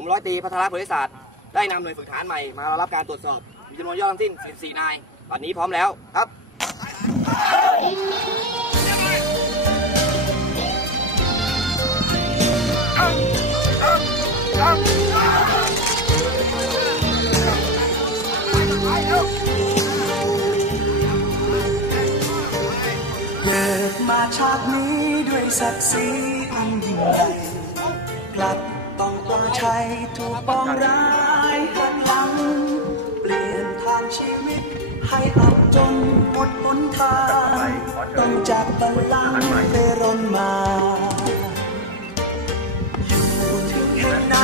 ผมร้อยตีพัทรผลิศาสตร์ได้นำหน่วยฝึกฐานใหม่มารับการตรวจสอบ มีจำนวนยอดทั้งสิ้น 14 นายบัดนี้พร้อมแล้วครับเกิดมาชาตินี้ด้วยศักดิ์ศรีอันยิ่งใหญ่ ถูกปองร้ายหักหลัง เปลี่ยนทางชีวิต ให้อับจนหมดหนทาง ต้องจากบัลลังก์ไปร่อนมา อยู่ถึงแห่งไหน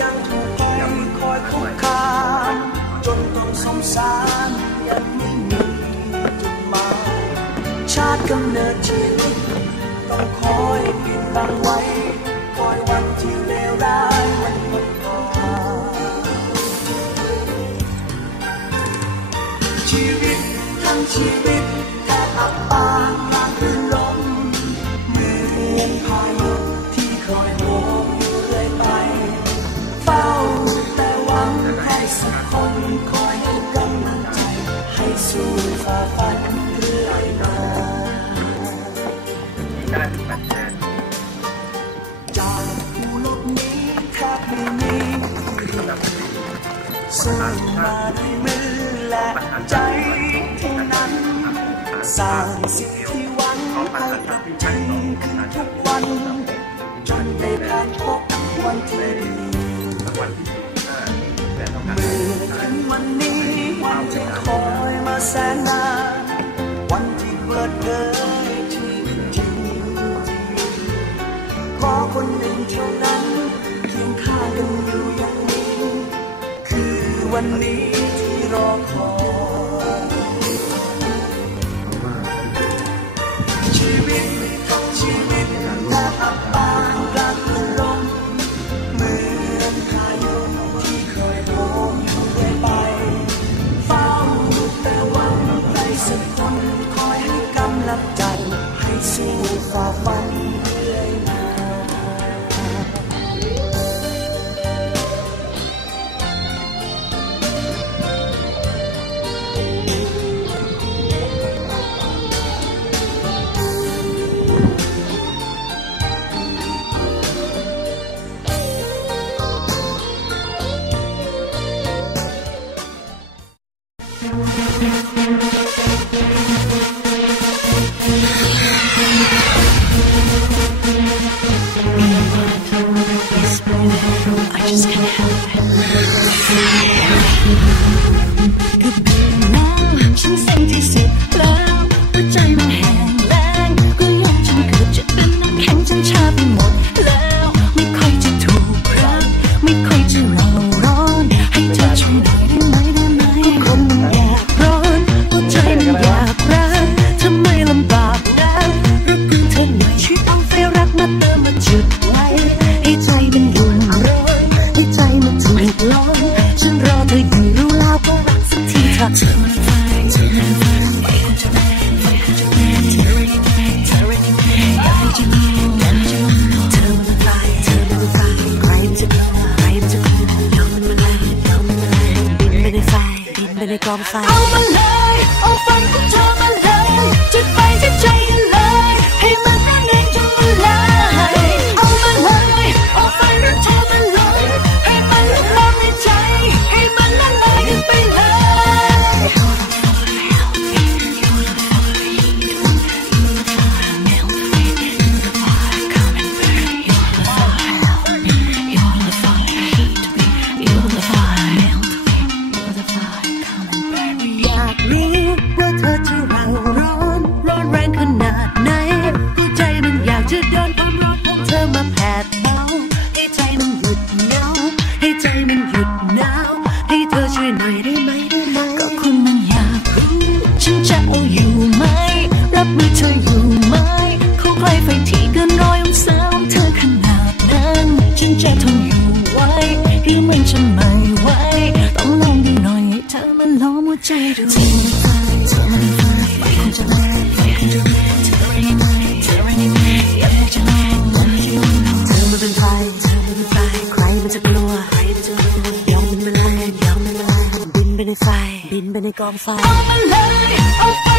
ยังถูกคอยคอยคุกคามจนต้องสงสารยังไม่มีจุดหมายชาติกำเนิดชีวิตต้องคอยปิดบังไว้ คอยวันที่ ชีวิตแทบอับปางกลางคืนลมมือนพายุที่คอยโหมเรื่อยไป เฝ้าแต่หวังให้สักคนคอยให้กำลังใจ ให้สู้ฝ่าฟันเรื่อยมาจากผู้ลบนี้แทบไม่มีสร้างมาด้วยมือและใจ ที่นั้นสร้างสิ่งที่หวังให้กับจริงขึ้นทุกวันจนได้ผ่านพบวันที่ดีเมื่อถึงวันนี้วันที่คอยมาแสนนานวันที่เปิดเผยชีวิตจริงขอคนหนึ่งเท่านั้นเคียงข้างกันอยู่อย่างนี้ คือวันนี้ที่รอคอย ธออยู่ไหมเขาใกลไฟที่เกินร้อยองศาเธอขนาดนั้น ฉันจะทนอยู่ไหวหรือมันฉัไม่ไหวต้องลองดูหน่อยเธอมันลองหัวใจดูเธอมันตายเมาไม่คงจะม่คงจไม่เธอไม่เธอไม่ได้จะลอเธอมัเป็นไฟเธอมัเป็นไฟใครมันจะกลัวยอมเป็มาลยยอมเป็มาลยบินไปในไฟบินไปในกองไฟออกไปเลยไป